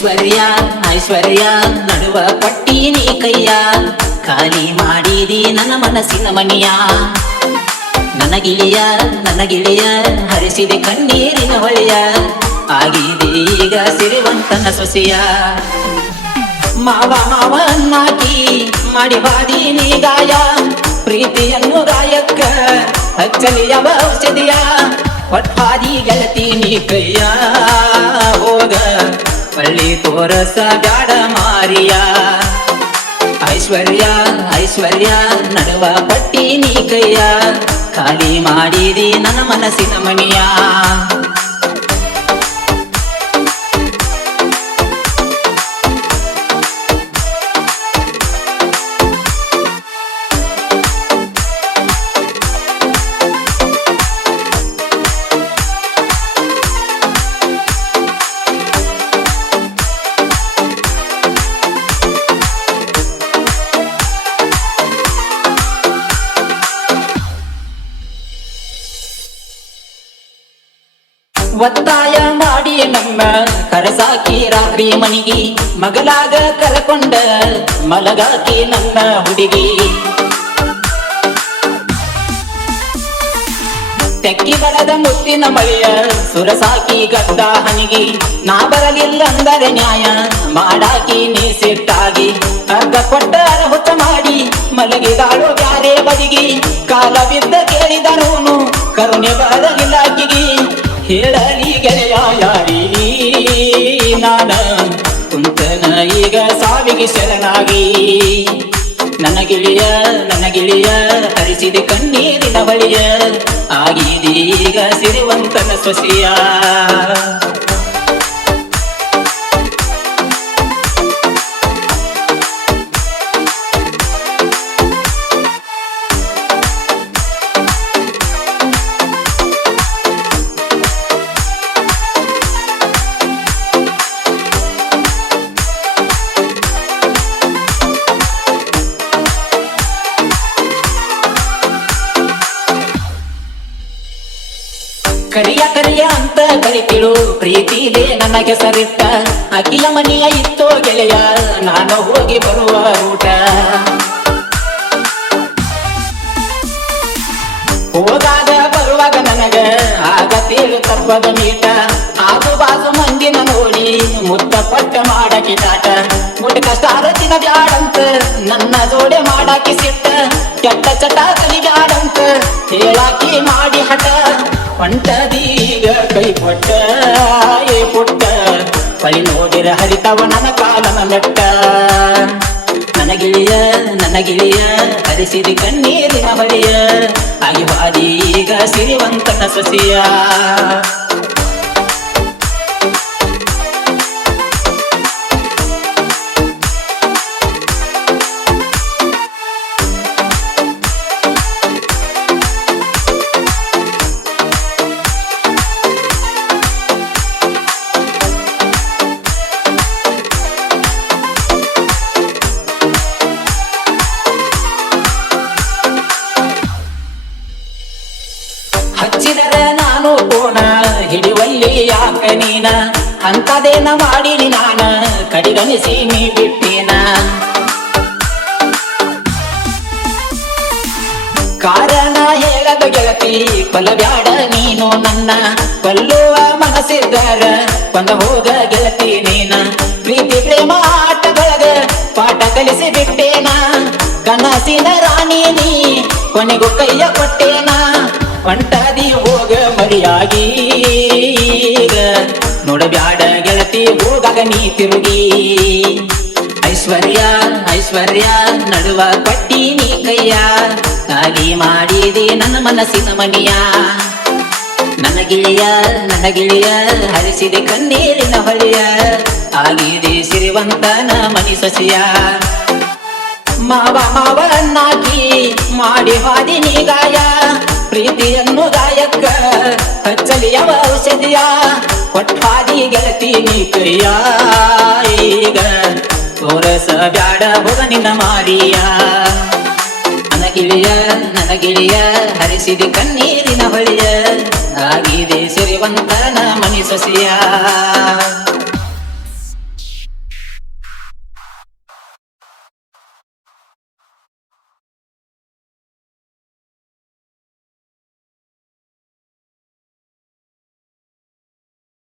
ಐಶ್ವರ್ಯ ಐಶ್ವರ್ಯ, ನಡುವ ಪಟ್ಟೀನಿ ಕೈಯ ಖಾಲಿ ಮಾಡಿದಿ ನನ್ನ ಮನಸ್ಸಿನ ಮನೆಯ ನನಗಿಳಿಯ ನನಗಿಳಿಯ, ಹರಿಸಿದೆ ಕಣ್ಣೀರಿನ ಹೊಳೆಯ. ಆಗಿದೆ ಈಗ ಸಿರಿವಂತನ ಸೊಸೆಯ. ಮಾವ ಮಾವ ಅನ್ನಾಕಿ, ಮಾಡಿ ನೀ ಗಾಯ. ಪ್ರೀತಿಯನ್ನು ಗಾಯಕ್ಕ ಹಚ್ಚಲಿಯವ ಔಷಧಿಯ. ಒಟ್ಟಾದಿ ನೀ ಕೈಯ ಹೋಗ. ಪಳ್ಳಿ ತೋರಸ ಗಾಡ ಮಾರಿಯ. ಐಶ್ವರ್ಯ ಐಶ್ವರ್ಯ, ನಡುವ ಪಟ್ಟಿ ನೀ ಕೈಯ ಖಾಲಿ ಮಾಡಿದಿ ನನ್ನ ಮನಸ್ಸಿನ ಮಣಿಯ. ಒತ್ತಾಯ ಮಾಡಿ ನಮ್ಮ ಕರಸಾಕಿ ರಾತ್ರಿ ಮನಿಗಿ, ಮಗಲಾಗ ಕರಕೊಂಡ ಮಲಗಾಕಿ ನನ್ನ ಹುಡುಗಿ. ತೆಕ್ಕಿ ಬರದ ಮುತ್ತಿನ ಮಳೆಯ ಸುರಸಾಕಿ ಗದ್ದ ಹನಿಗಿ ನಾ ಬರಲಿಲ್ಲ ಅಂದರೆ ನ್ಯಾಯ ಮಾಡಾಕಿ ನೀ ಸಿಟ್ಟಾಗಿ. ಅರ್ಧ ಕೊಟ್ಟ ಅರಹುತ ಮಾಡಿ ಮಲಗಿದಾಳು ಬ್ಯಾರೆ ಬದಿಗಿ, ಕಾಲ ಬಿದ್ದ ಕೇಳಿದರೂನು ಕರುಣೆ ಬರಲಿಲ್ಲ ಹೇಳಲಿ ಗೆಳೆಯ ಯಾರಿ ನಾನ? ಕುಂತನ ಈಗ ಸಾವಿಗೆ ಶರಣಾಗಿ. ನನಗಿಳಿಯ ನನಗಿಳಿಯ ಹರಿಸಿದೆ ಕಣ್ಣೀರಿನ ಬಳಿಯ. ಆಗಿದೀಗ ಸಿರಿವಂತನ ಸೊಸೆಯ. ಕರಿಯ ಕರಿಯ ಅಂತ ಕರಿತಿಳು ಪ್ರೀತಿಲೇ ನನಗೆ ಸರಿತ. ಅಖಿಲ ಮನೆಯ ಇತ್ತೋ ಗೆಳೆಯ, ನಾನು ಹೋಗಿ ಬರುವ ಊಟ. ಹೋದಾಗ ಬರುವಾಗ ನನಗ ಆಗ ತೇಳು ತಪ್ಪದ ಮೀಟ. ಆಜು ಬಾಜು ಮಂದಿನ ನೋಡಿ ಮುತ್ತ ಪಟ್ಟ ಮಾಡಾಕಿ ದಾಟ ಮುಟ್ಟ ಕಷ್ಟ ಅರಚಿನ ಬ್ಯಾಡಂತ ನನ್ನ ಜೋಡೆ ಮಾಡಾಕಿ ಸಿಟ್ಟ. ಕೆಟ್ಟ ಚಟ ಬ್ಯಾಡಂತ ಹೇಳಾಕಿ ಮಾಡಿ ಹಠ. ಹೊಂಟದೀಗ ಕೈ ಕೊಟ್ಟ ಏ ಪುಟ್ಟ ಪಳಿ ನೋಡಿರ ಹರಿತವ ನನ್ನ ಕಾಲನ ಮೆಟ್ಟ. ನನಗಿಳಿಯ ನನಗಿಳಿಯ ಹರಿಸಿರಿ ಕಣ್ಣೀರಿನ ಬಳಿಯ ಆಗಿವಾದಿ ಈಗ ಸಿರಿವಂತನ ಸೊಸೆಯ. ಹಿಡಿವಲ್ಲಿ ಯಾಕ ನೀನ? ಅಂತದೇನ ಮಾಡಿನಿ ನಾನ, ಕಡಿಗಣಿಸಿ ನೀ ಬಿಟ್ಟೇನ? ಕಾರಣ ಹೇಳದ ಗೆಳತಿ, ಬಲಬ್ಯಾಡ ನೀನು ನನ್ನ. ಕೊಲ್ಲುವ ಮನಸ್ಸಿದ್ದಾರ, ಬಂದ ಹೋಗ ಗೆಳತಿ ನೀನ. ಪ್ರೀತಿ, ಪ್ರೇಮ, ಆಟದೊಳಗ ಪಾಠ ಕಲಿಸಿ ಬಿಟ್ಟೇನ? ಕನಸಿನ ರಾಣಿ ನೀ, ಕೊನೆಗೂ ಕೈಯ ಕೊಟ್ಟೇನ? ಹೊಂಟದಿ ಮರಿಯಾಗಿ ನೋಡಬ್ಯಾಡ ಗೆಳತಿ ಹೋಗಾಗ ನೀ ತಿರುಗಿ. ಐಶ್ವರ್ಯ ಐಶ್ವರ್ಯ, ನಡುವ ಪಟ್ಟಿ ನೀ ಕೈಯ. ಖಾಲಿ ಮಾಡಿದೆ ನನ್ನ ಮನಸ್ಸಿನ ಮನಿಯ ನನಗಿಳಿಯ ನನಗಿಳಿಯ ಹರಿಸಿದೆ ಕಣ್ಣೀರಿನ ಹೊಳೆಯ. ಆಗಿದೆ ಸಿರಿವಂತನ ಮನಿ ಸಸಿಯ. ಮಾವ ಮಾವ ಅನ್ನಾಕಿ ಮಾಡಿ ಹಾದಿ ನೀ ಗಾಯ. ಪ್ರೀತಿಯನ್ನು ಗಾಯಕ್ಕ ಹಚ್ಚಲಿಯವ ಔಷಧಿಯ ಕೊಟ್ಟಾದಿ ಗೆಳತಿ ನೀ ಕೈಯ ಈಗ ತೋರಸ ಬ್ಯಾಡ ನಿನ್ನ ಮಾರಿಯ. ನನಗಿಳಿಯ ನನಗಿಳಿಯ, ಹರಿಸಿದ ಕಣ್ಣೀರಿನ ಹೊಳಿಯ ಆಗಿದೆ ಸಿರಿವಂತನ ಮನಿ ಸೊಸೆಯ.